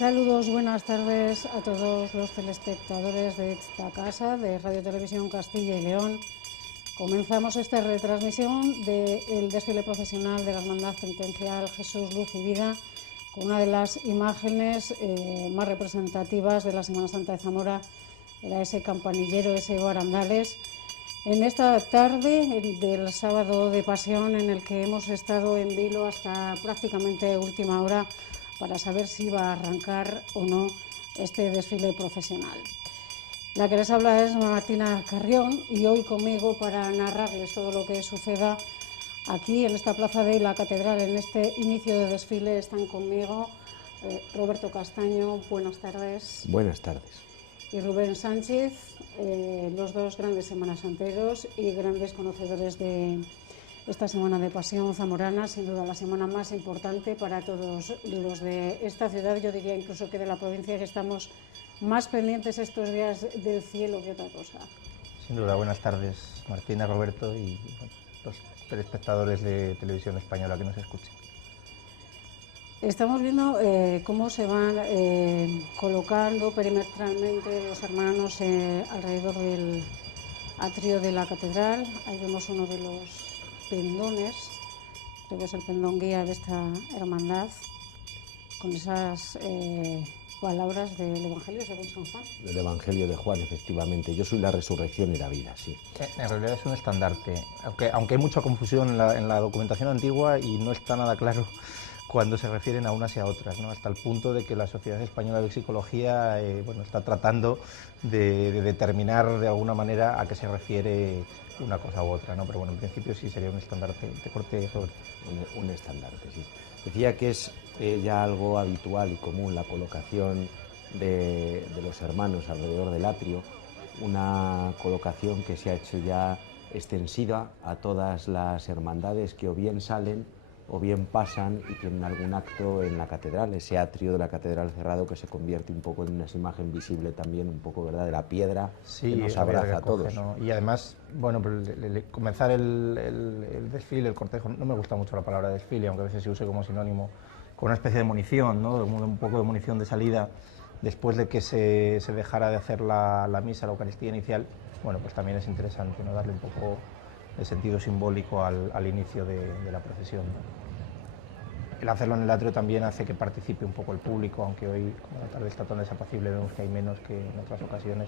Saludos, buenas tardes a todos los telespectadores de esta casa de Radio Televisión Castilla y León. Comenzamos esta retransmisión del desfile profesional de la Hermandad Penitencial Jesús, Luz y Vida, con una de las imágenes más representativas de la Semana Santa de Zamora. Era ese campanillero, ese barandales. En esta tarde del sábado de Pasión, en el que hemos estado en vilo hasta prácticamente última hora para saber si iba a arrancar o no este desfile profesional. La que les habla es Martina Carrión, y hoy conmigo para narrarles todo lo que suceda aquí en esta plaza de la Catedral, en este inicio de desfile, están conmigo Roberto Castaño. Buenas tardes. Buenas tardes. Y Rubén Sánchez, los dos grandes semanas-santeros y grandes conocedores de esta Semana de Pasión zamorana, sin duda la semana más importante para todos los de esta ciudad. Yo diría incluso que de la provincia, que estamos más pendientes estos días del cielo que otra cosa. Sin duda, buenas tardes Martina, Roberto y los telespectadores de Televisión Española que nos escuchen. Estamos viendo cómo se van colocando perimetralmente los hermanos alrededor del atrio de la catedral. Ahí vemos uno de los pendones, creo que es el pendón guía de esta hermandad, con esas palabras del Evangelio según San Juan. Del Evangelio de Juan, efectivamente. Yo soy la resurrección y la vida, sí. En realidad es un estandarte, aunque hay mucha confusión en la documentación antigua y no está nada claro cuando se refieren a unas y a otras, ¿no? Hasta el punto de que la Sociedad Española de Lexicología está tratando de determinar de alguna manera a qué se refiere una cosa u otra, ¿no? Pero bueno, en principio sí sería un estandarte de corte, Roberto. Un estandarte, sí. Decía que es ya algo habitual y común la colocación de los hermanos alrededor del atrio, una colocación que se ha hecho ya extensiva a todas las hermandades que o bien salen o bien pasan y tienen algún acto en la catedral, ese atrio de la catedral cerrado que se convierte un poco en una imagen visible también, un poco, ¿verdad?, de la piedra, sí, que nos abraza a todos. ¿No? Y además, bueno, comenzar el desfile, el cortejo, no me gusta mucho la palabra desfile, aunque a veces se use como sinónimo, con una especie de munición, ¿no?, un poco de munición de salida, después de que se dejara de hacer la misa, la Eucaristía inicial. Bueno, pues también es interesante, ¿no?, darle un poco de sentido simbólico al inicio de la procesión, ¿no? El hacerlo en el atrio también hace que participe un poco el público, aunque hoy, como la tarde está tan desapacible, vemos que hay menos que en otras ocasiones,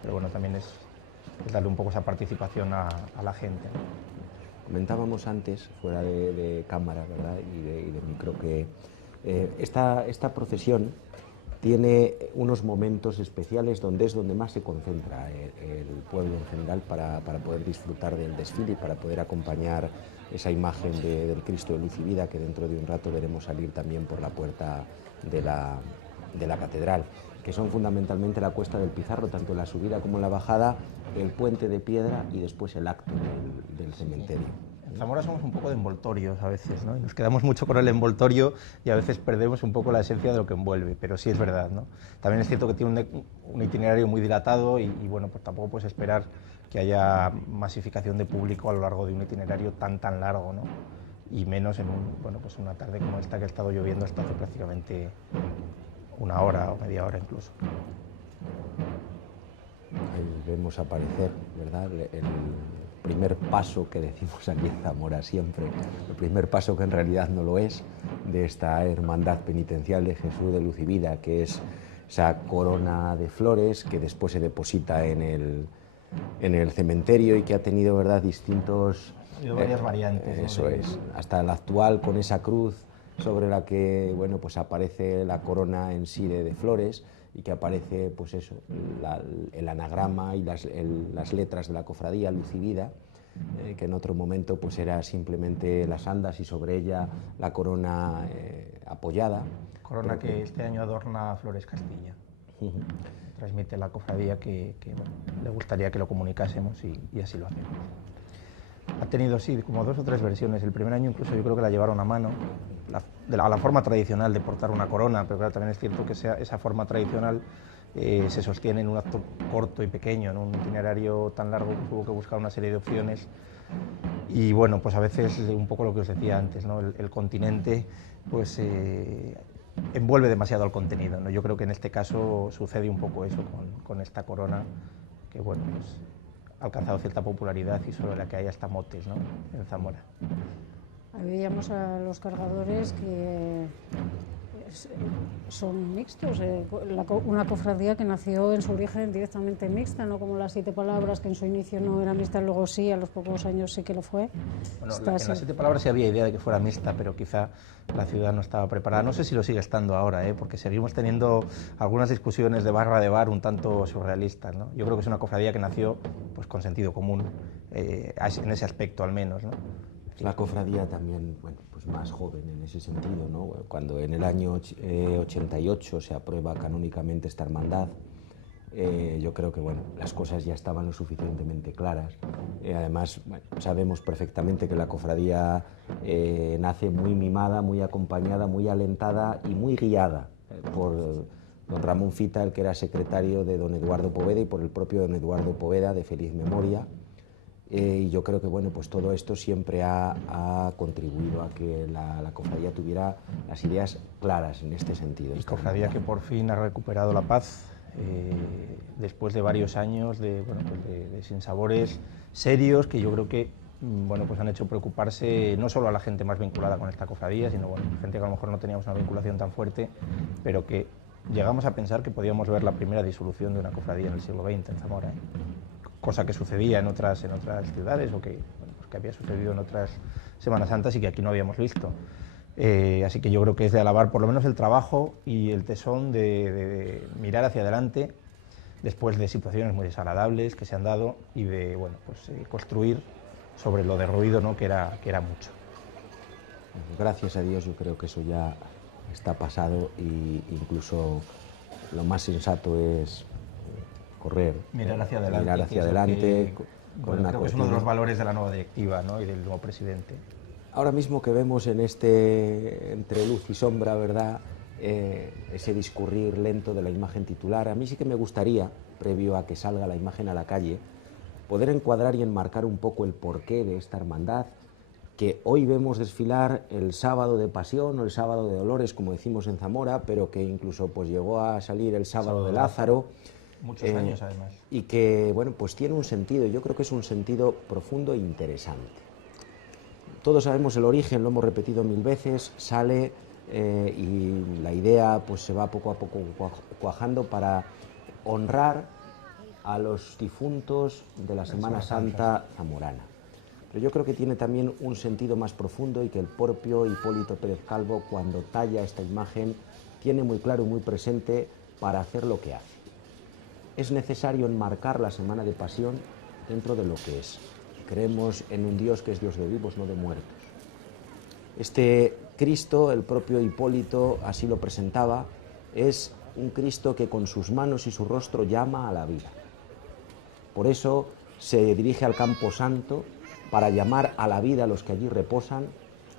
pero bueno, también es darle un poco esa participación a la gente, ¿no? Comentábamos antes, fuera de cámara, ¿verdad?, y de micro, que esta procesión tiene unos momentos especiales donde es donde más se concentra el pueblo en general para poder disfrutar del desfile y para poder acompañar esa imagen del Cristo de Luz y Vida, que dentro de un rato veremos salir también por la puerta de la catedral, que son fundamentalmente la Cuesta del Pizarro, tanto en la subida como en la bajada, el puente de piedra y después el acto del cementerio. En Zamora somos un poco de envoltorios a veces, ¿no? Y nos quedamos mucho con el envoltorio y a veces perdemos un poco la esencia de lo que envuelve, pero sí es verdad, ¿no? También es cierto que tiene un itinerario muy dilatado y bueno, pues tampoco puedes esperar que haya masificación de público a lo largo de un itinerario tan largo, ¿no? Y menos en pues una tarde como esta, que ha estado lloviendo hasta hace prácticamente una hora o media hora incluso. Ahí vemos aparecer, ¿verdad?, el primer paso que decimos aquí en Zamora siempre, el primer paso que en realidad no lo es, de esta hermandad penitencial de Jesús de Luz y Vida, que es esa corona de flores que después se deposita en el cementerio y que ha tenido, ¿verdad?, distintos... varias variantes. Eso es, hasta la actual, con esa cruz sobre la que, bueno, pues aparece la corona en sí de flores, y que aparece, pues eso, el anagrama y las letras de la cofradía, Luz y Vida, que en otro momento pues era simplemente las andas y sobre ella la corona apoyada. Corona que este año adorna Flores Castilla. Transmite la cofradía que bueno, le gustaría que lo comunicásemos y así lo hacemos. Ha tenido, sí, como 2 o 3 versiones. El primer año incluso yo creo que la llevaron a mano, a la forma tradicional de portar una corona, pero claro, también es cierto que esa forma tradicional se sostiene en un acto corto y pequeño, en un itinerario tan largo que tuvo que buscar una serie de opciones. Y bueno, pues a veces un poco lo que os decía antes, ¿no? El continente pues envuelve demasiado al contenido, ¿no? Yo creo que en este caso sucede un poco eso con esta corona, que bueno, pues, ha alcanzado cierta popularidad y sobre la que hay hasta motes, ¿no?, en Zamora. Ahí veíamos a los cargadores que son mixtos, una cofradía que nació en su origen directamente mixta, no como las Siete Palabras, que en su inicio no era mixta, luego sí, a los pocos años sí que lo fue. Bueno, en las Siete Palabras sí había idea de que fuera mixta, pero quizá la ciudad no estaba preparada. No sé si lo sigue estando ahora, porque seguimos teniendo algunas discusiones de barra de bar un tanto surrealistas, ¿no? Yo creo que es una cofradía que nació pues, con sentido común, en ese aspecto al menos, ¿no? La cofradía también, bueno, pues más joven en ese sentido, ¿no? Cuando en el año 88 se aprueba canónicamente esta hermandad, yo creo que bueno, las cosas ya estaban lo suficientemente claras. Además, bueno, sabemos perfectamente que la cofradía nace muy mimada, muy acompañada, muy alentada y muy guiada por don Ramón Fita, el que era secretario de don Eduardo Poveda, y por el propio don Eduardo Poveda, de feliz memoria. Y yo creo que bueno, pues todo esto siempre ha contribuido a que la cofradía tuviera las ideas claras en este sentido. Y cofradía que por fin ha recuperado la paz después de varios años de, bueno, pues de sinsabores serios que yo creo que bueno, pues han hecho preocuparse no solo a la gente más vinculada con esta cofradía, sino bueno, gente que a lo mejor no teníamos una vinculación tan fuerte, pero que llegamos a pensar que podíamos ver la primera disolución de una cofradía en el siglo XX en Zamora, cosa que sucedía en otras ciudades o que, bueno, pues que había sucedido en otras Semanas Santas y que aquí no habíamos visto. Así que yo creo que es de alabar por lo menos el trabajo y el tesón de mirar hacia adelante después de situaciones muy desagradables que se han dado y de bueno, pues, construir sobre lo derruido, ¿no?, que era mucho. Gracias a Dios yo creo que eso ya está pasado y incluso lo más sensato es correr, mirar hacia adelante, con creo que es uno de los valores de la nueva directiva, ¿no?, y del nuevo presidente. Ahora mismo que vemos en este entre luz y sombra, ¿verdad?, ese discurrir lento de la imagen titular, a mí sí que me gustaría, previo a que salga la imagen a la calle, poder encuadrar y enmarcar un poco el porqué de esta hermandad, que hoy vemos desfilar el sábado de Pasión o el sábado de Dolores, como decimos en Zamora, pero que incluso pues llegó a salir el sábado de Lázaro. Muchos años además. Y que, bueno, pues tiene un sentido, yo creo que es un sentido profundo e interesante. Todos sabemos el origen, lo hemos repetido mil veces, sale y la idea pues se va poco a poco cuajando para honrar a los difuntos de la Semana Santa zamorana. Pero yo creo que tiene también un sentido más profundo y que el propio Hipólito Pérez Calvo, cuando talla esta imagen, tiene muy claro y muy presente para hacer lo que hace. Es necesario enmarcar la Semana de Pasión dentro de lo que es. Creemos en un Dios que es Dios de vivos, no de muertos. Este Cristo, el propio Hipólito así lo presentaba, es un Cristo que con sus manos y su rostro llama a la vida. Por eso se dirige al Campo Santo para llamar a la vida a los que allí reposan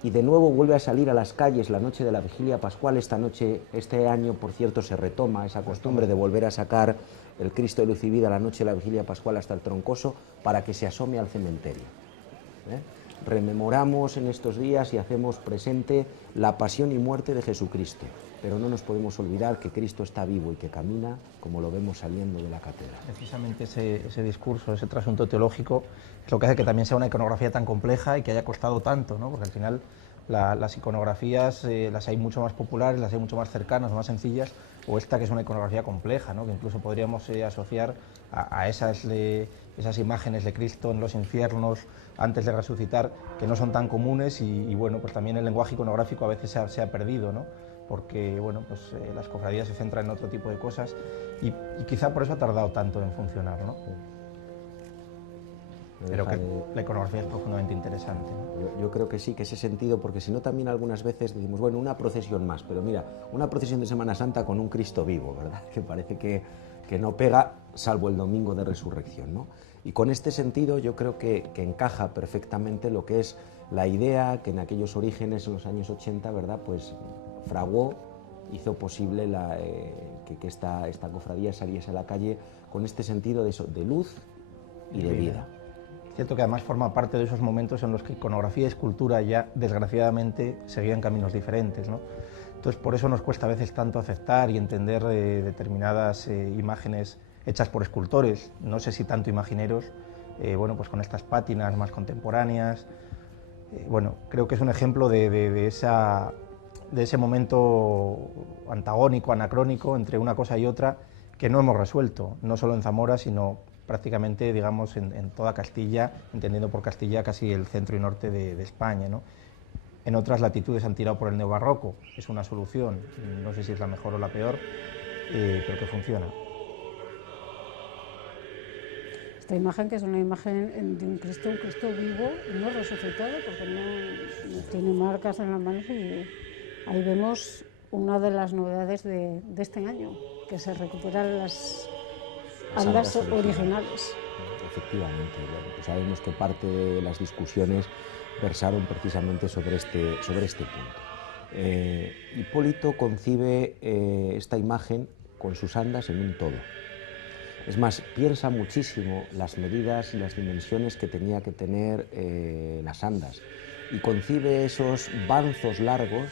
y de nuevo vuelve a salir a las calles la noche de la Vigilia Pascual. Este año, por cierto, se retoma esa costumbre de volver a sacar el Cristo de Luz y Vida la noche de la Vigilia Pascual hasta el Troncoso para que se asome al cementerio. Rememoramos en estos días y hacemos presente la pasión y muerte de Jesucristo, pero no nos podemos olvidar que Cristo está vivo y que camina como lo vemos saliendo de la catedral. Precisamente ese discurso, ese trasunto teológico, es lo que hace que también sea una iconografía tan compleja y que haya costado tanto, ¿no? Porque al final las iconografías las hay mucho más populares, las hay mucho más cercanas, más sencillas, o esta que es una iconografía compleja, ¿no?, que incluso podríamos asociar a esas imágenes de Cristo en los infiernos antes de resucitar, que no son tan comunes y bueno, pues también el lenguaje iconográfico a veces se ha perdido, ¿no?, porque bueno, pues las cofradías se centran en otro tipo de cosas y quizá por eso ha tardado tanto en funcionar, ¿no? Pero que la iconografía es profundamente interesante, ¿no? Yo creo que sí, que ese sentido, porque si no también algunas veces decimos, bueno, una procesión más, pero mira, una procesión de Semana Santa con un Cristo vivo, ¿verdad? Que parece que no pega, salvo el domingo de resurrección, ¿no? Y con este sentido yo creo que encaja perfectamente lo que es la idea que en aquellos orígenes, en los años 80, ¿verdad?, pues fraguó, hizo posible que esta cofradía saliese a la calle con este sentido de luz y de vida. Es cierto que además forma parte de esos momentos en los que iconografía y escultura ya, desgraciadamente, seguían caminos diferentes, ¿no? Entonces, por eso nos cuesta a veces tanto aceptar y entender determinadas imágenes hechas por escultores, no sé si tanto imagineros, bueno, pues con estas pátinas más contemporáneas. Bueno, creo que es un ejemplo de ese momento antagónico, anacrónico entre una cosa y otra que no hemos resuelto, no solo en Zamora, sino prácticamente, digamos, en toda Castilla, entendiendo por Castilla casi el centro y norte de España, ¿no? En otras latitudes han tirado por el neobarroco, es una solución, no sé si es la mejor o la peor, pero que funciona. Esta imagen, que es una imagen de un Cristo vivo, no resucitado, porque no tiene marcas en las manos, y ahí vemos una de las novedades de este año, que se recuperan las andas originales. Efectivamente, bueno, pues sabemos que parte de las discusiones versaron precisamente sobre este punto. Hipólito concibe esta imagen con sus andas en un todo. Es más, piensa muchísimo las medidas y las dimensiones que tenía que tener las andas, y concibe esos banzos largos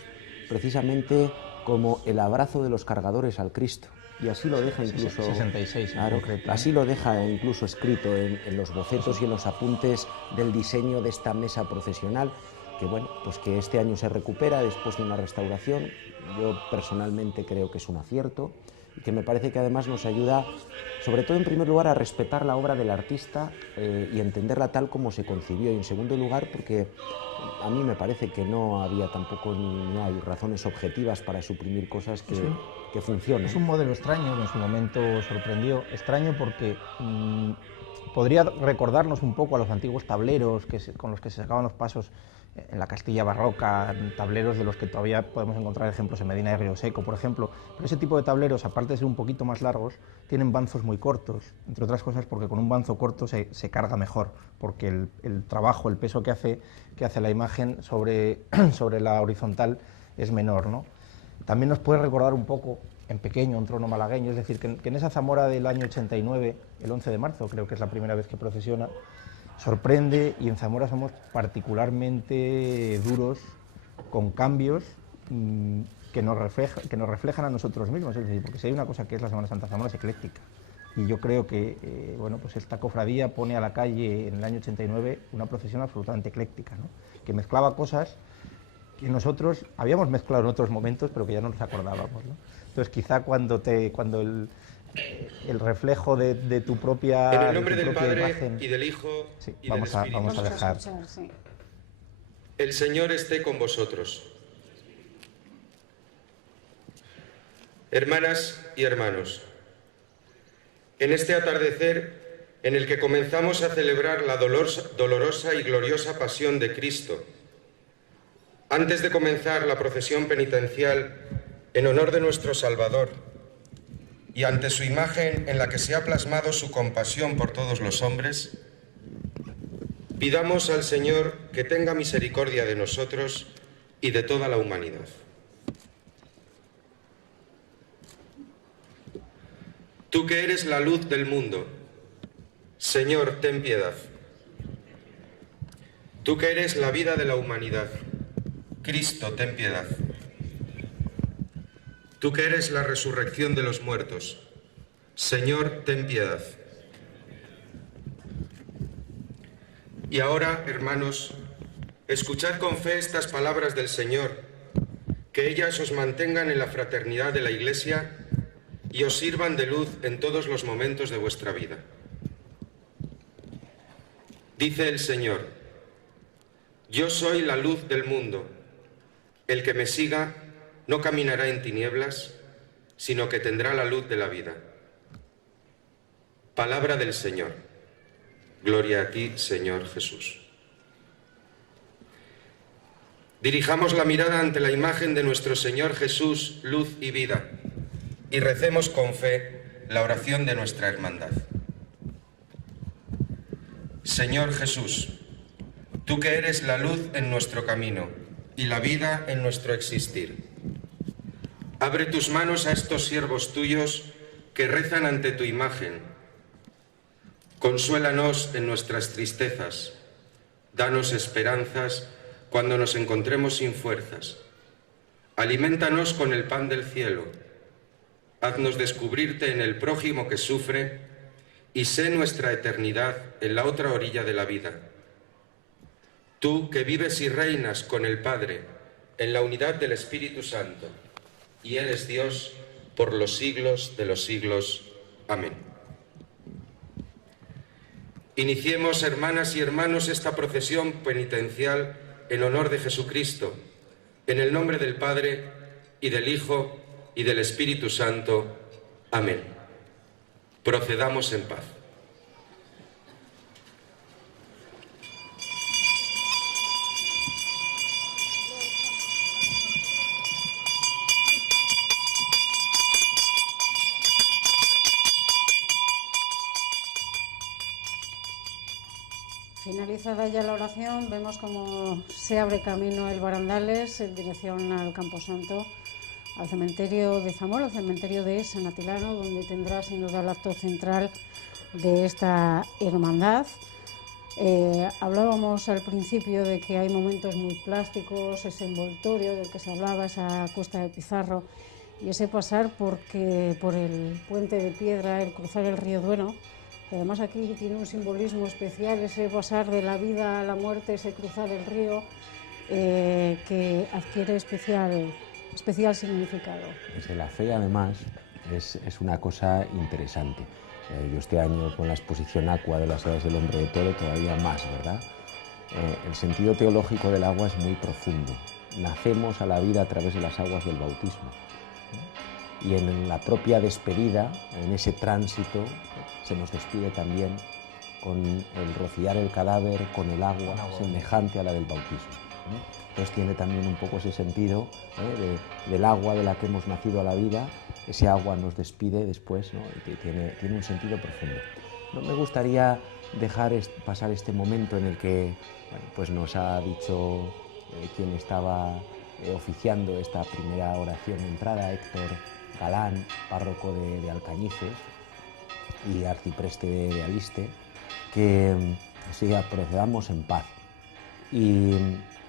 precisamente como el abrazo de los cargadores al Cristo. Y así lo deja incluso, 66 claro, en concreto, así lo deja incluso escrito en los bocetos y en los apuntes del diseño de esta mesa procesional, que bueno, pues que este año se recupera después de una restauración. Yo personalmente creo que es un acierto, y que me parece que además nos ayuda, sobre todo en primer lugar, a respetar la obra del artista y entenderla tal como se concibió, y en segundo lugar porque a mí me parece que no había tampoco ni hay razones objetivas para suprimir cosas que funcionan. Es un modelo extraño que en su momento sorprendió, extraño porque podría recordarnos un poco a los antiguos tableros con los que se sacaban los pasos en la Castilla barroca, tableros de los que todavía podemos encontrar ejemplos en Medina de Río Seco, por ejemplo. Pero ese tipo de tableros, aparte de ser un poquito más largos, tienen banzos muy cortos, entre otras cosas porque con un banzo corto se carga mejor, porque el trabajo, el peso que hace la imagen sobre la horizontal es menor, ¿no? También nos puede recordar un poco, en pequeño, un trono malagueño, es decir, que en esa Zamora del año 89, el 11 de marzo, creo que es la primera vez que procesiona, sorprende, y en Zamora somos particularmente duros con cambios que nos reflejan a nosotros mismos, es decir, porque si hay una cosa que es la Semana Santa Zamora es ecléctica, y yo creo que bueno, pues esta cofradía pone a la calle en el año 89 una procesión absolutamente ecléctica, ¿no? Que mezclaba cosas que nosotros habíamos mezclado en otros momentos, pero que ya no nos acordábamos, ¿no? Entonces, quizá cuando el reflejo de tu propia en el nombre del Padre imagen, y del Hijo sí, y del Espíritu. Vamos a dejar. Escuchar, sí. El Señor esté con vosotros. Hermanas y hermanos, en este atardecer en el que comenzamos a celebrar la dolorosa y gloriosa pasión de Cristo, antes de comenzar la procesión penitencial en honor de nuestro Salvador, y ante su imagen en la que se ha plasmado su compasión por todos los hombres, pidamos al Señor que tenga misericordia de nosotros y de toda la humanidad. Tú que eres la luz del mundo, Señor, ten piedad. Tú que eres la vida de la humanidad, Cristo, ten piedad. Tú que eres la resurrección de los muertos, Señor, ten piedad. Y ahora, hermanos, escuchad con fe estas palabras del Señor, que ellas os mantengan en la fraternidad de la Iglesia y os sirvan de luz en todos los momentos de vuestra vida. Dice el Señor: yo soy la luz del mundo. El que me siga no caminará en tinieblas, sino que tendrá la luz de la vida. Palabra del Señor. Gloria a ti, Señor Jesús. Dirijamos la mirada ante la imagen de nuestro Señor Jesús, luz y vida, y recemos con fe la oración de nuestra hermandad. Señor Jesús, tú que eres la luz en nuestro camino y la vida en nuestro existir, abre tus manos a estos siervos tuyos que rezan ante tu imagen. Consuélanos en nuestras tristezas, danos esperanzas cuando nos encontremos sin fuerzas. Aliméntanos con el pan del cielo. Haznos descubrirte en el prójimo que sufre y sé nuestra eternidad en la otra orilla de la vida. Tú que vives y reinas con el Padre en la unidad del Espíritu Santo y eres Dios por los siglos de los siglos. Amén. Iniciemos, hermanas y hermanos, esta procesión penitencial en honor de Jesucristo, en el nombre del Padre, y del Hijo, y del Espíritu Santo. Amén. Procedamos en paz. Finalizada ya la oración, vemos cómo se abre camino el Barandales en dirección al Camposanto, al cementerio de Zamora, al cementerio de San Atilano, donde tendrá sin duda el acto central de esta hermandad. Hablábamos al principio de que hay momentos muy plásticos, ese envoltorio del que se hablaba, esa cuesta de Pizarro, y ese pasar por el puente de piedra, el cruzar el río Duero. Además aquí tiene un simbolismo especial, ese pasar de la vida a la muerte, ese cruzar el río, que adquiere especial significado. Desde la fe, además, es una cosa interesante. Yo este año con la exposición Aqua de las edades del hombre de Toro todavía más, ¿verdad? El sentido teológico del agua es muy profundo. Nacemos a la vida a través de las aguas del bautismo. Y en la propia despedida, en ese tránsito, se nos despide también con el rociar el cadáver con el agua semejante a la del bautismo. Entonces tiene también un poco ese sentido del agua de la que hemos nacido a la vida, ese agua nos despide después, ¿no? Y tiene un sentido profundo. No me gustaría dejar pasar este momento en el que pues nos ha dicho quien estaba oficiando esta primera oración de entrada, Héctor Galán, párroco de Alcañices y arcipreste de Aliste, que procedamos en paz. Y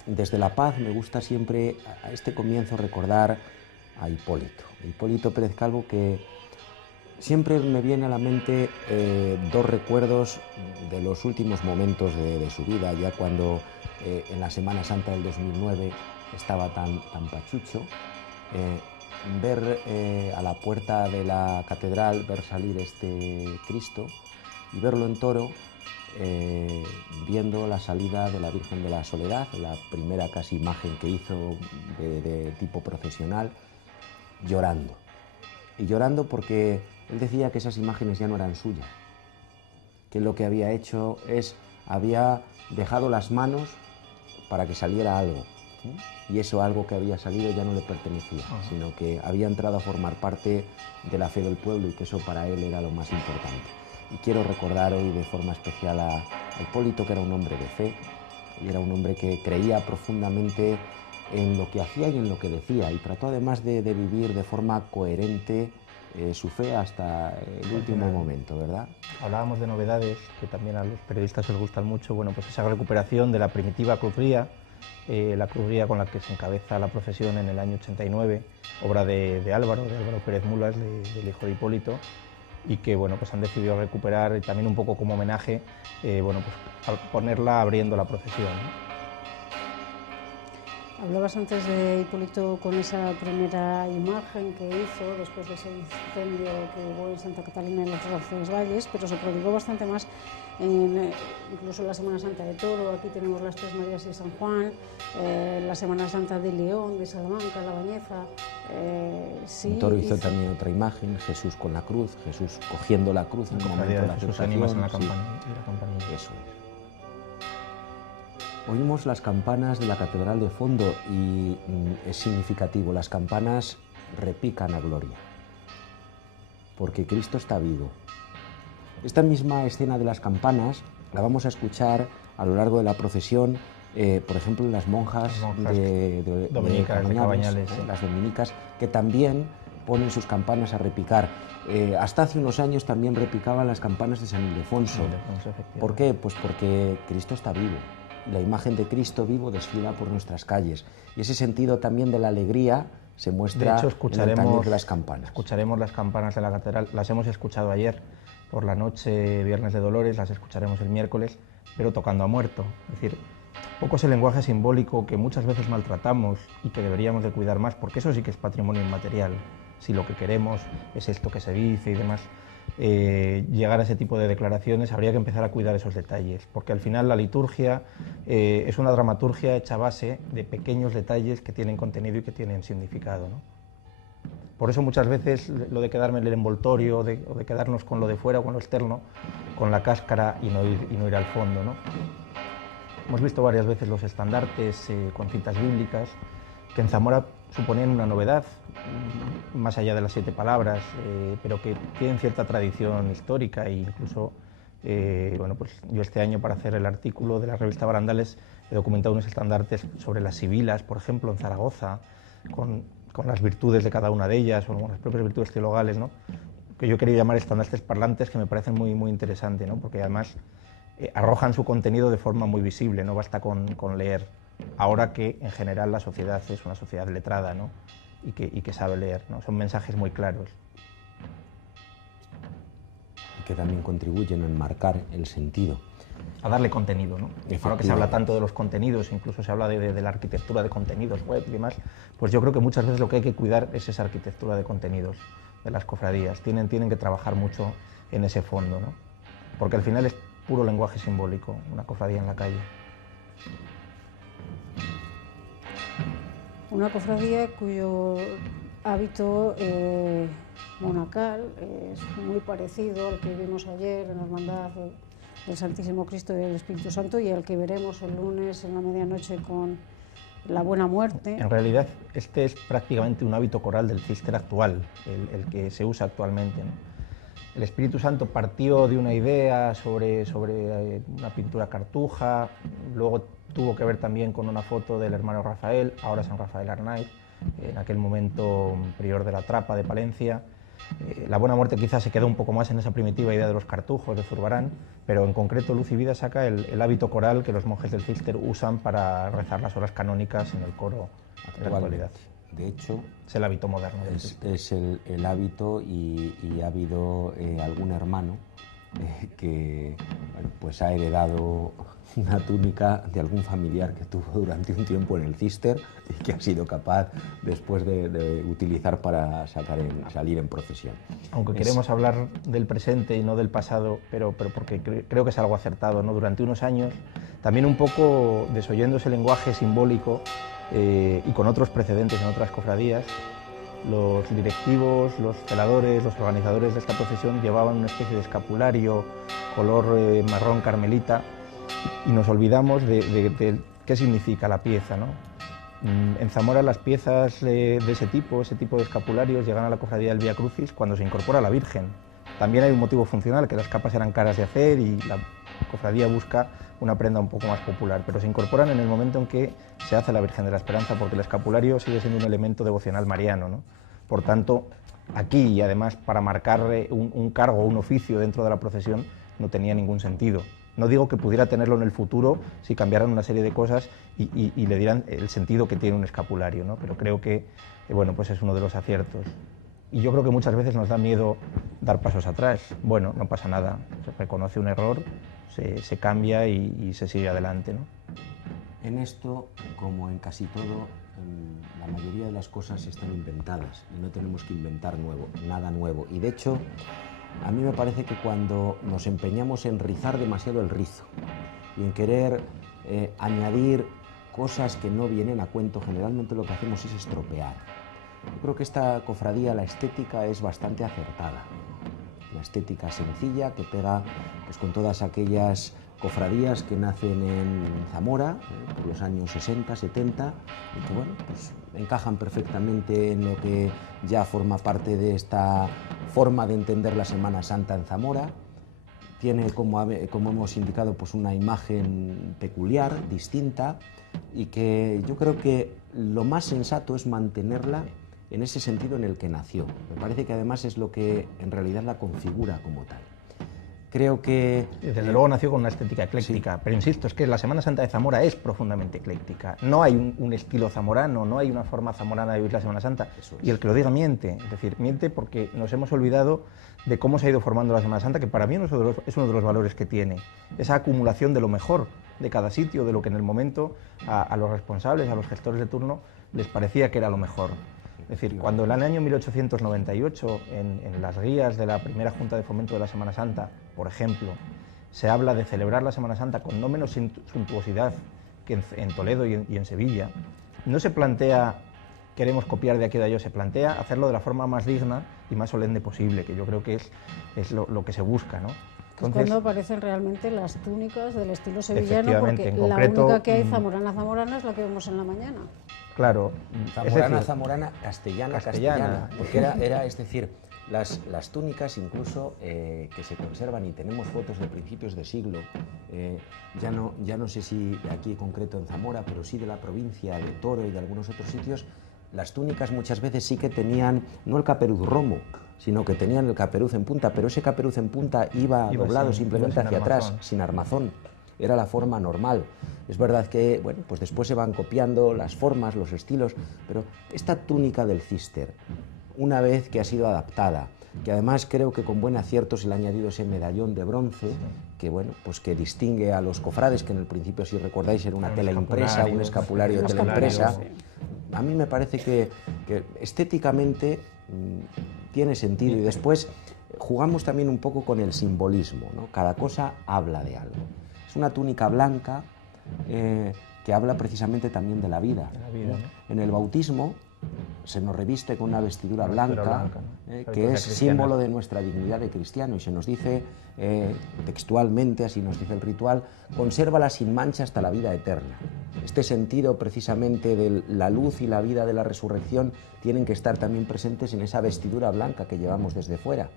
desde la paz me gusta siempre a este comienzo recordar a Hipólito Pérez Calvo, que siempre me viene a la mente dos recuerdos de los últimos momentos de su vida, ya cuando en la Semana Santa del 2009 estaba tan pachucho. Ver a la puerta de la catedral, ver salir este Cristo y verlo en Toro, viendo la salida de la Virgen de la Soledad, la primera casi imagen que hizo de tipo procesional, llorando. Y llorando porque él decía que esas imágenes ya no eran suyas, que lo que había hecho había dejado las manos para que saliera algo. Y eso algo que había salido ya no le pertenecía, sino que había entrado a formar parte de la fe del pueblo y que eso para él era lo más importante. Y quiero recordar hoy de forma especial a Hipólito, que era un hombre de fe, y era un hombre que creía profundamente en lo que hacía y en lo que decía, y trató además de vivir de forma coherente su fe hasta el último momento, ¿verdad? Hablábamos de novedades que también a los periodistas les gustan mucho, bueno, pues esa recuperación de la primitiva cruzría, la cruzría con la que se encabeza la procesión en el año 89, obra de Álvaro Pérez Mulas, del hijo de Hipólito, y que bueno, pues han decidido recuperar también un poco como homenaje, bueno, pues al ponerla abriendo la procesión, ¿no? Hablabas antes de Hipólito con esa primera imagen que hizo después de ese incendio que hubo en Santa Catalina y los Roncesvalles, pero se prodigó bastante más incluso en la Semana Santa de Toro. Aquí tenemos las Tres Marías y San Juan, la Semana Santa de León, de Salamanca, La Bañeza. Sí, en Toro hizo también otra imagen, Jesús con la cruz, Jesús cogiendo la cruz en el momento de la Jesús animas en la campanilla. Eso. Oímos las campanas de la catedral de fondo y es significativo, las campanas repican a gloria, porque Cristo está vivo. Esta misma escena de las campanas la vamos a escuchar a lo largo de la procesión, por ejemplo, las monjas de Cabañales, las dominicas, que también ponen sus campanas a repicar. Hasta hace unos años también repicaban las campanas de San Ildefonso. ¿Por qué? Pues porque Cristo está vivo. la imagen de Cristo vivo desfila por nuestras calles. Y ese sentido también de la alegría se muestra en el tañir de las campanas. Escucharemos las campanas de la catedral, las hemos escuchado ayer por la noche, Viernes de Dolores, las escucharemos el miércoles, pero tocando a muerto. Es decir, poco es el lenguaje simbólico que muchas veces maltratamos y que deberíamos de cuidar más, porque eso sí que es patrimonio inmaterial. Si lo que queremos es esto que se dice y demás, llegar a ese tipo de declaraciones habría que empezar a cuidar esos detalles, porque al final la liturgia es una dramaturgia hecha a base de pequeños detalles que tienen contenido y que tienen significado, ¿no? Por eso muchas veces lo de quedarme en el envoltorio o de quedarnos con lo de fuera o con lo externo, con la cáscara y no ir al fondo, ¿no? Hemos visto varias veces los estandartes con citas bíblicas que en Zamora suponían una novedad, más allá de las 7 palabras, pero que tienen cierta tradición histórica e incluso, bueno, pues yo este año para hacer el artículo de la revista Barandales he documentado unos estandartes sobre las sibilas, por ejemplo, en Zaragoza, con las virtudes de cada una de ellas, o las propias virtudes teologales, ¿no? Que yo quería llamar estandartes parlantes, que me parecen muy, muy interesantes, ¿no? Porque además arrojan su contenido de forma muy visible, no basta con leer. Ahora que en general la sociedad es una sociedad letrada, ¿no? y que sabe leer, ¿no? Son mensajes muy claros. Y que también contribuyen a enmarcar el sentido. A darle contenido, ¿no? Ahora que se habla tanto de los contenidos, incluso se habla de la arquitectura de contenidos web y demás, pues yo creo que muchas veces lo que hay que cuidar es esa arquitectura de contenidos de las cofradías. Tienen que trabajar mucho en ese fondo, ¿no? Porque al final es puro lenguaje simbólico, una cofradía en la calle. Una cofradía cuyo hábito monacal es muy parecido al que vimos ayer en la Hermandad del Santísimo Cristo y del Espíritu Santo y al que veremos el lunes en la medianoche con la Buena Muerte. En realidad este es prácticamente un hábito coral del Cister actual, el que se usa actualmente, ¿no? El Espíritu Santo partió de una idea sobre una pintura cartuja, luego tuvo que ver también con una foto del hermano Rafael, ahora San Rafael Arnaiz, en aquel momento prior de la Trapa de Palencia. La Buena Muerte quizás se quedó un poco más en esa primitiva idea de los cartujos de Zurbarán, pero en concreto Luz y Vida saca el hábito coral que los monjes del Cister usan para rezar las horas canónicas en el coro de la actualidad. De hecho, es el hábito moderno. Es el hábito y ha habido algún hermano que bueno, pues ha heredado una túnica de algún familiar que tuvo durante un tiempo en el Cister y que ha sido capaz después de utilizar para salir en procesión. Aunque queremos hablar del presente y no del pasado, pero porque creo que es algo acertado, ¿no? Durante unos años, también un poco desoyendo ese lenguaje simbólico y con otros precedentes en otras cofradías, los directivos, los celadores, los organizadores de esta procesión llevaban una especie de escapulario color marrón carmelita y nos olvidamos de qué significa la pieza, ¿no? En Zamora las piezas de ese tipo de escapularios llegan a la cofradía del Vía Crucis cuando se incorpora la Virgen. También hay un motivo funcional, que las capas eran caras de hacer y la cofradía busca una prenda un poco más popular, pero se incorporan en el momento en que se hace la Virgen de la Esperanza, porque el escapulario sigue siendo un elemento devocional mariano, ¿no? Por tanto, aquí, y además para marcar un cargo o un oficio dentro de la procesión, no tenía ningún sentido. No digo que pudiera tenerlo en el futuro si cambiaran una serie de cosas y le dieran el sentido que tiene un escapulario, ¿no? Pero creo que bueno, pues es uno de los aciertos. Y yo creo que muchas veces nos da miedo dar pasos atrás. Bueno, no pasa nada, se reconoce un error, se cambia y se sigue adelante, ¿no? En esto, como en casi todo, la mayoría de las cosas están inventadas y no tenemos que inventar nada nuevo. Y de hecho, a mí me parece que cuando nos empeñamos en rizar demasiado el rizo y en querer añadir cosas que no vienen a cuento, generalmente lo que hacemos es estropear. Yo creo que esta cofradía, la estética es bastante acertada. Una estética sencilla que pega pues, con todas aquellas cofradías que nacen en Zamora por los años 60, 70 y que bueno, pues, encajan perfectamente en lo que ya forma parte de esta forma de entender la Semana Santa en Zamora. Tiene, como hemos indicado, pues una imagen peculiar, distinta, y que yo creo que lo más sensato es mantenerla en ese sentido en el que nació. Me parece que además es lo que en realidad la configura como tal. creo que... Desde luego nació con una estética ecléctica, sí. Pero insisto, es que la Semana Santa de Zamora es profundamente ecléctica. No hay un estilo zamorano, no hay una forma zamorana de vivir la Semana Santa. Y el que lo diga miente, es decir, miente porque nos hemos olvidado de cómo se ha ido formando la Semana Santa, que para mí es uno de los valores que tiene. Esa acumulación de lo mejor de cada sitio, de lo que en el momento a los responsables, a los gestores de turno, les parecía que era lo mejor. Es decir, cuando en el año 1898, en las guías de la primera Junta de Fomento de la Semana Santa, por ejemplo, se habla de celebrar la Semana Santa con no menos suntuosidad que en Toledo y en Sevilla, no se plantea queremos copiar de aquí o de allá, se plantea hacerlo de la forma más digna y más solemne posible, que yo creo que es lo que se busca, ¿no? Entonces, es cuando aparecen realmente las túnicas del estilo sevillano, porque en concreto, la única que hay zamorana es la que vemos en la mañana. Claro, zamorana, castellana, porque era, es decir, las túnicas incluso que se conservan, y tenemos fotos de principios de siglo, ya no sé si aquí en concreto en Zamora, pero sí de la provincia de Toro y de algunos otros sitios. Las túnicas muchas veces sí que tenían, no el caperuz romo, sino que tenían el caperuz en punta, pero ese caperuz en punta iba doblado simplemente hacia atrás, sin armazón. Era la forma normal. Es verdad que, bueno, pues después se van copiando las formas, los estilos, pero esta túnica del cister, una vez que ha sido adaptada, que además creo que con buen acierto se le ha añadido ese medallón de bronce, que bueno, pues que distingue a los cofrades, que en el principio, si recordáis, era una tela impresa, un escapulario de tela impresa. A mí me parece que estéticamente tiene sentido, y después jugamos también un poco con el simbolismo, ¿no? Cada cosa habla de algo. Es una túnica blanca que habla precisamente también de la vida. ¿No? En el bautismo se nos reviste con una vestidura blanca, ¿no? Que es símbolo de nuestra dignidad de cristiano, y se nos dice textualmente, así nos dice el ritual, consérvala sin mancha hasta la vida eterna. Este sentido precisamente de la luz y la vida de la resurrección tienen que estar también presentes en esa vestidura blanca que llevamos desde fuera.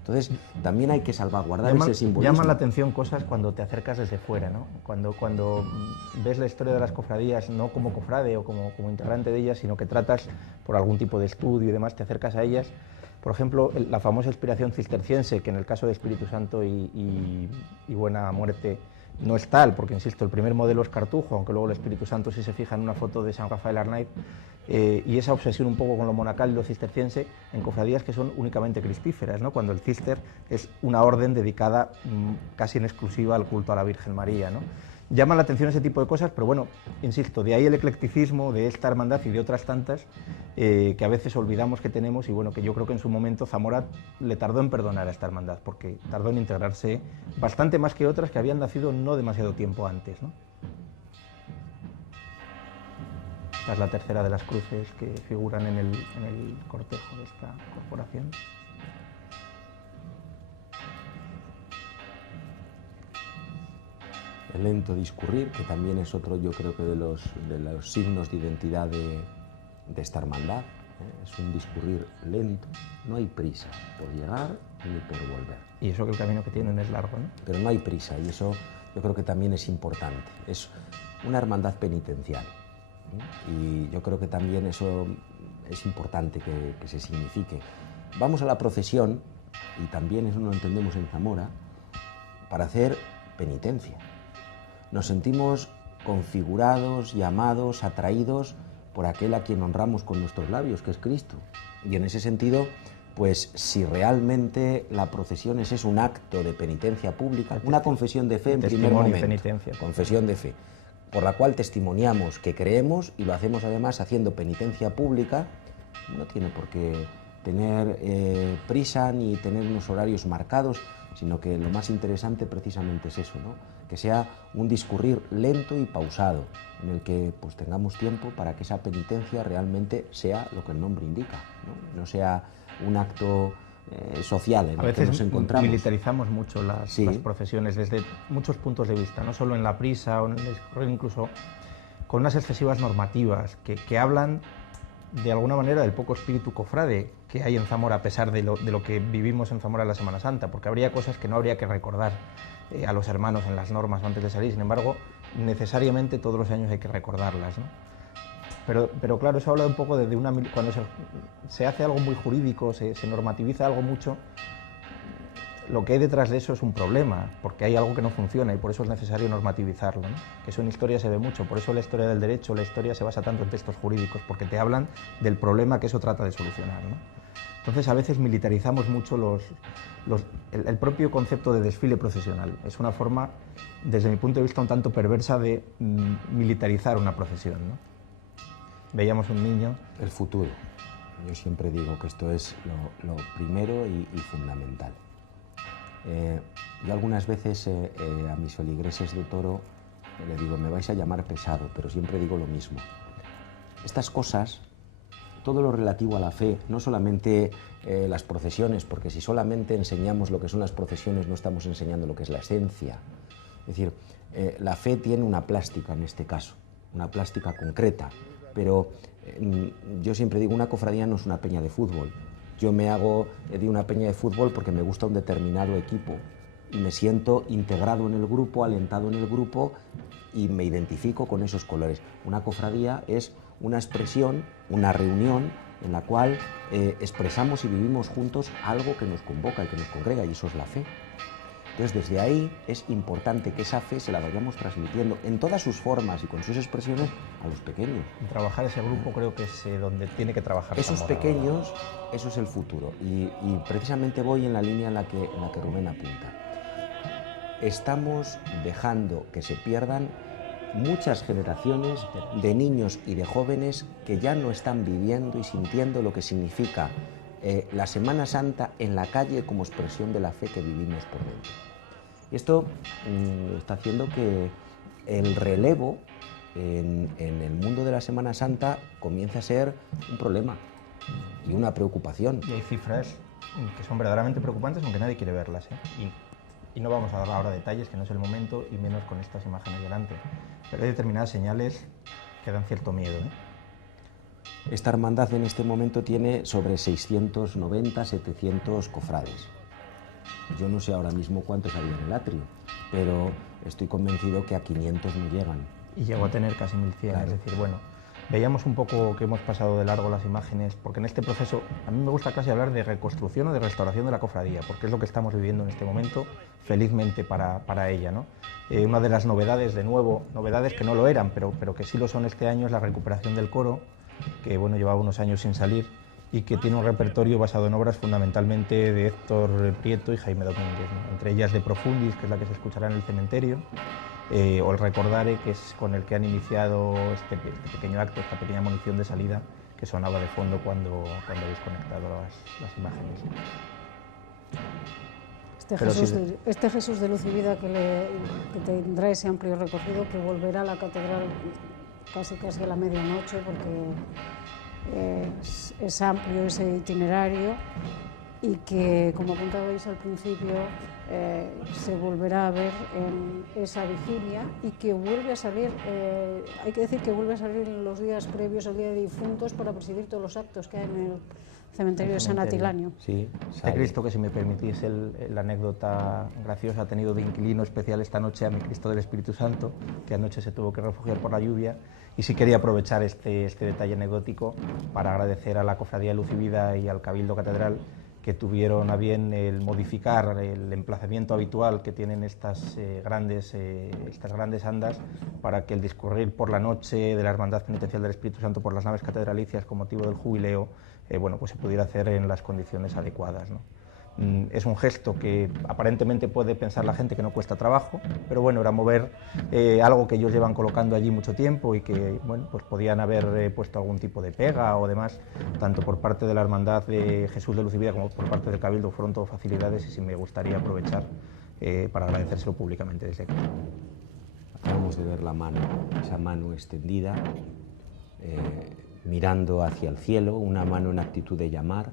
Entonces, también hay que salvaguardar ese simbolismo. Llaman la atención cosas cuando te acercas desde fuera, ¿no? Cuando ves la historia de las cofradías, no como cofrade o como integrante de ellas, sino que tratas por algún tipo de estudio y demás, te acercas a ellas. Por ejemplo, la famosa inspiración cisterciense, que en el caso de Espíritu Santo y Buena Muerte no es tal, porque insisto, el primer modelo es Cartujo, aunque luego el Espíritu Santo sí se fija en una foto de San Rafael Arnaiz, y esa obsesión un poco con lo monacal y lo cisterciense en cofradías que son únicamente cristíferas, ¿no? Cuando el cister es una orden dedicada casi en exclusiva al culto a la Virgen María, ¿no? Llaman la atención ese tipo de cosas, pero bueno, insisto, de ahí el eclecticismo de esta hermandad y de otras tantas que a veces olvidamos que tenemos, y bueno, que yo creo que en su momento Zamora le tardó en perdonar a esta hermandad, porque tardó en integrarse bastante más que otras que habían nacido no demasiado tiempo antes, ¿no? Esta es la tercera de las cruces que figuran en el cortejo de esta corporación. El lento discurrir, que también es otro, yo creo que de los signos de identidad de esta hermandad, ¿eh? Es un discurrir lento, no hay prisa por llegar ni por volver. Y eso que el camino que tienen es largo, ¿no? Pero no hay prisa, y eso yo creo que también es importante. Es una hermandad penitencial, ¿eh? Y yo creo que también eso es importante que se signifique. Vamos a la procesión, y también eso lo entendemos en Zamora, para hacer penitencia. Nos sentimos configurados, llamados, atraídos por aquel a quien honramos con nuestros labios, que es Cristo. Y en ese sentido, pues si realmente la procesión es un acto de penitencia pública, una confesión de fe en primer momento, penitencia. Confesión de fe, por la cual testimoniamos que creemos, y lo hacemos además haciendo penitencia pública, no tiene por qué tener prisa ni tener unos horarios marcados, sino que lo más interesante precisamente es eso, ¿no? Que sea un discurrir lento y pausado, en el que pues tengamos tiempo para que esa penitencia realmente sea lo que el nombre indica, ¿no? No sea un acto social en el que nos encontramos. Militarizamos mucho las procesiones desde muchos puntos de vista, no solo en la prisa o en el discurrir, incluso con unas excesivas normativas que hablan de alguna manera del poco espíritu cofrade que hay en Zamora, a pesar de lo que vivimos en Zamora en la Semana Santa, porque habría cosas que no habría que recordar a los hermanos en las normas antes de salir. Sin embargo, necesariamente todos los años hay que recordarlas, ¿no? Pero claro, eso habla un poco de cuando se hace algo muy jurídico, se normativiza algo mucho, lo que hay detrás de eso es un problema, porque hay algo que no funciona y por eso es necesario normativizarlo, ¿no? Que eso en historia se ve mucho, por eso la historia del derecho, la historia se basa tanto en textos jurídicos, porque te hablan del problema que eso trata de solucionar, ¿no? Entonces a veces militarizamos mucho el propio concepto de desfile procesional. Es una forma, desde mi punto de vista, un tanto perversa de militarizar una procesión, ¿no? Veíamos un niño... El futuro. Yo siempre digo que esto es lo primero y fundamental. Yo algunas veces a mis feligreses de toro le digo, me vais a llamar pesado, pero siempre digo lo mismo. Estas cosas, todo lo relativo a la fe, no solamente las procesiones, porque si solamente enseñamos lo que son las procesiones no estamos enseñando lo que es la esencia. Es decir, la fe tiene una plástica en este caso, una plástica concreta, pero yo siempre digo, una cofradía no es una peña de fútbol. Yo me hago de una peña de fútbol porque me gusta un determinado equipo y me siento integrado en el grupo, alentado en el grupo y me identifico con esos colores. Una cofradía es una expresión, una reunión en la cual expresamos y vivimos juntos algo que nos convoca y que nos congrega, y eso es la fe. Entonces, desde ahí es importante que esa fe se la vayamos transmitiendo en todas sus formas y con sus expresiones a los pequeños. Y trabajar ese grupo creo que es donde tiene que trabajar. Esos pequeños, eso es el futuro. Y precisamente voy en la línea en la que Rubén apunta. Estamos dejando que se pierdan muchas generaciones de niños y de jóvenes que ya no están viviendo y sintiendo lo que significa la Semana Santa en la calle como expresión de la fe que vivimos por dentro. Y esto está haciendo que el relevo en el mundo de la Semana Santa comience a ser un problema y una preocupación. Y hay cifras que son verdaderamente preocupantes, aunque nadie quiere verlas, ¿eh? Y no vamos a dar ahora detalles, que no es el momento, y menos con estas imágenes delante. Pero hay determinadas señales que dan cierto miedo, ¿eh? Esta hermandad en este momento tiene sobre 690, 700 cofrades. Yo no sé ahora mismo cuántos había en el atrio, pero estoy convencido que a 500 no llegan. Y llegó a tener casi 1100, claro. Es decir, bueno, veíamos un poco que hemos pasado de largo las imágenes, porque en este proceso a mí me gusta casi hablar de reconstrucción o de restauración de la cofradía, porque es lo que estamos viviendo en este momento, felizmente para ella, ¿no? Una de las novedades, de nuevo, novedades que no lo eran, pero que sí lo son este año, es la recuperación del coro, que bueno, llevaba unos años sin salir y que tiene un repertorio basado en obras fundamentalmente de Héctor Prieto y Jaime Domínguez, ¿no? Entre ellas de Profundis, que es la que se escuchará en el cementerio, o el Recordare, que es con el que han iniciado este pequeño acto, esta pequeña munición de salida que sonaba de fondo cuando habéis conectado las imágenes. Este Jesús de luz y vida que tendrá ese amplio recorrido, que volverá a la catedral casi a la medianoche, porque es amplio ese itinerario, y que, como apuntabais al principio, se volverá a ver en esa vigilia, y que vuelve a salir, hay que decir que vuelve a salir en los días previos al Día de Difuntos para presidir todos los actos que hay en el cementerio de San Atilanio. Sí, este Cristo, que si me permitís la anécdota graciosa, ha tenido de inquilino especial esta noche a mi Cristo del Espíritu Santo, que anoche se tuvo que refugiar por la lluvia, y sí quería aprovechar este detalle anecdótico para agradecer a la Cofradía de Luz y Vida y al Cabildo Catedral, que tuvieron a bien el modificar el emplazamiento habitual que tienen estas grandes andas, para que el discurrir por la noche de la Hermandad Penitencial del Espíritu Santo por las naves catedralicias con motivo del jubileo, pues se pudiera hacer en las condiciones adecuadas, ¿no? Es un gesto que aparentemente puede pensar la gente que no cuesta trabajo, pero bueno, era mover algo que ellos llevan colocando allí mucho tiempo y que bueno, pues podían haber puesto algún tipo de pega o demás, tanto por parte de la Hermandad de Jesús de Luz y Vida como por parte del Cabildo. Fueron todo facilidades, y sí me gustaría aprovechar para agradecérselo públicamente desde aquí. Acabamos de ver la mano, esa mano extendida, mirando hacia el cielo, una mano en actitud de llamar.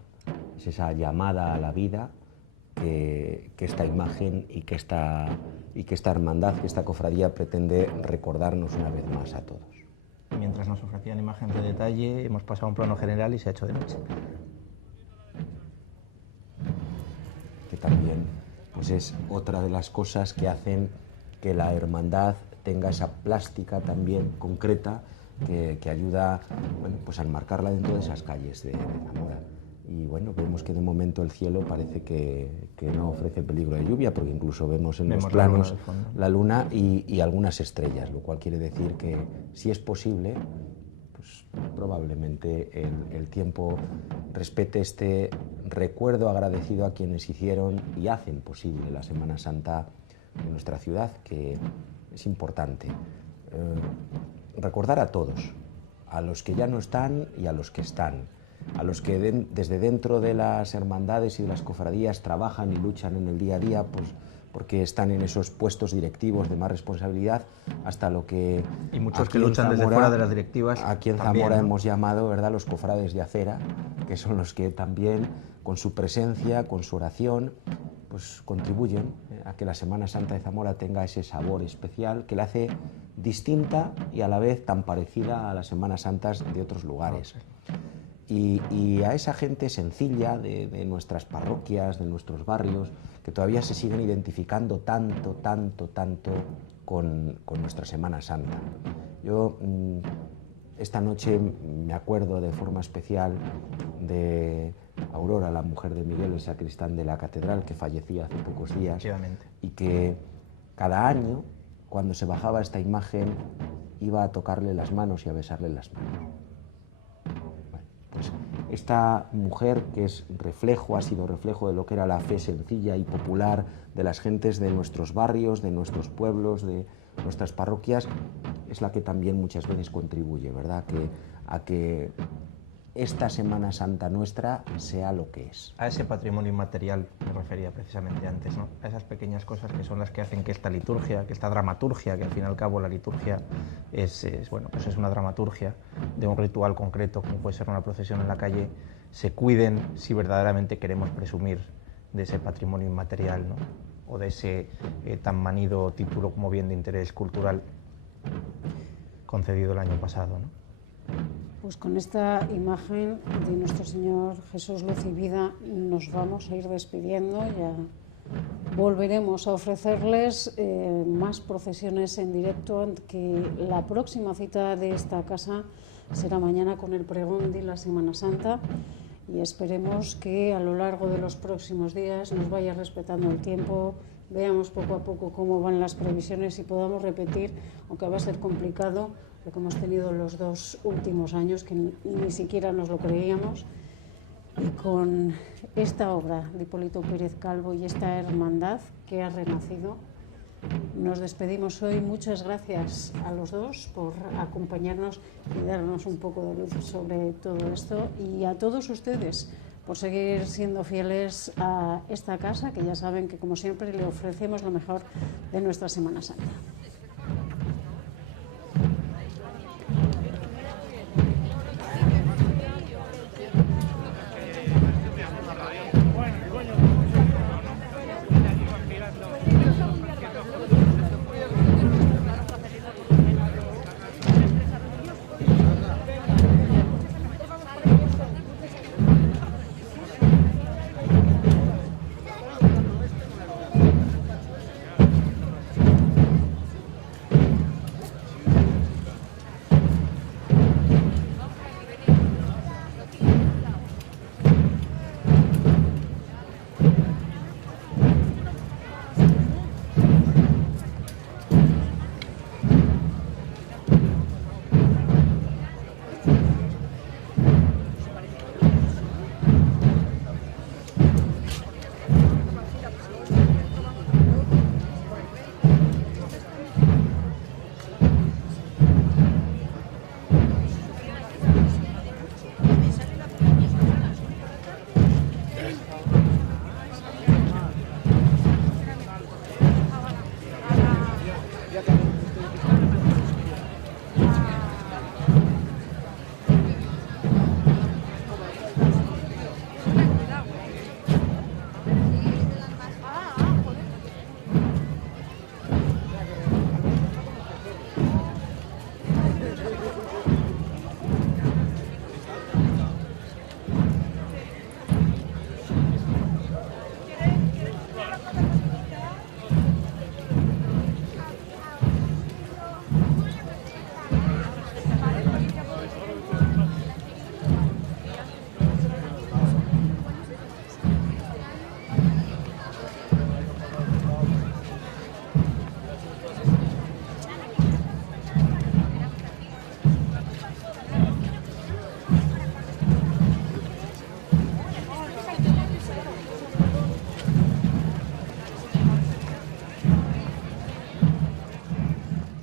Es esa llamada a la vida que esta imagen y que esta hermandad, que esta cofradía pretende recordarnos una vez más a todos. Mientras nos ofrecían imágenes de detalle, hemos pasado a un plano general y se ha hecho de noche. Que también pues es otra de las cosas que hacen que la hermandad tenga esa plástica también concreta que ayuda, bueno, pues a enmarcarla dentro de esas calles de Zamora. y bueno, vemos que de momento el cielo parece que no ofrece peligro de lluvia, porque incluso vemos en los planos la luna y algunas estrellas, lo cual quiere decir que si es posible, pues probablemente el tiempo respete este recuerdo agradecido a quienes hicieron y hacen posible la Semana Santa de nuestra ciudad, que es importante. Recordar a todos, a los que ya no están y a los que están, a los que desde dentro de las hermandades y de las cofradías trabajan y luchan en el día a día, pues porque están en esos puestos directivos de más responsabilidad, hasta lo que... Y muchos que luchan desde fuera de las directivas. Aquí en Zamora, ¿no?, hemos llamado, ¿verdad?, los cofrades de acera, que son los que también, con su presencia, con su oración, pues contribuyen a que la Semana Santa de Zamora tenga ese sabor especial que la hace distinta y a la vez tan parecida a las Semanas Santas de otros lugares. Y a esa gente sencilla de nuestras parroquias, de nuestros barrios, que todavía se siguen identificando tanto con nuestra Semana Santa. Yo esta noche me acuerdo de forma especial de Aurora, la mujer de Miguel, el sacristán de la catedral, que fallecía hace pocos días, y que cada año, cuando se bajaba esta imagen, iba a tocarle las manos y a besarle las manos. Pues esta mujer, que es reflejo, ha sido reflejo de lo que era la fe sencilla y popular de las gentes de nuestros barrios, de nuestros pueblos, de nuestras parroquias, es la que también muchas veces contribuye, ¿verdad?, a que esta Semana Santa nuestra sea lo que es. A ese patrimonio inmaterial me refería precisamente antes, ¿no? A esas pequeñas cosas que son las que hacen que esta liturgia, que esta dramaturgia, que al fin y al cabo la liturgia es una dramaturgia de un ritual concreto, como puede ser una procesión en la calle, se cuiden si verdaderamente queremos presumir de ese patrimonio inmaterial, ¿no?, o de ese tan manido título como bien de interés cultural concedido el año pasado, ¿no? Pues con esta imagen de nuestro Señor Jesús, luz y vida, nos vamos a ir despidiendo. Ya volveremos a ofrecerles más procesiones en directo, que la próxima cita de esta casa será mañana con el pregón de la Semana Santa, y esperemos que a lo largo de los próximos días nos vaya respetando el tiempo, veamos poco a poco cómo van las previsiones y podamos repetir, aunque va a ser complicado, lo que hemos tenido los 2 últimos años, que ni siquiera nos lo creíamos. Y con esta obra de Hipólito Pérez Calvo y esta hermandad que ha renacido, nos despedimos hoy. Muchas gracias a los dos por acompañarnos y darnos un poco de luz sobre todo esto, y a todos ustedes por seguir siendo fieles a esta casa, que ya saben que como siempre le ofrecemos lo mejor de nuestra Semana Santa.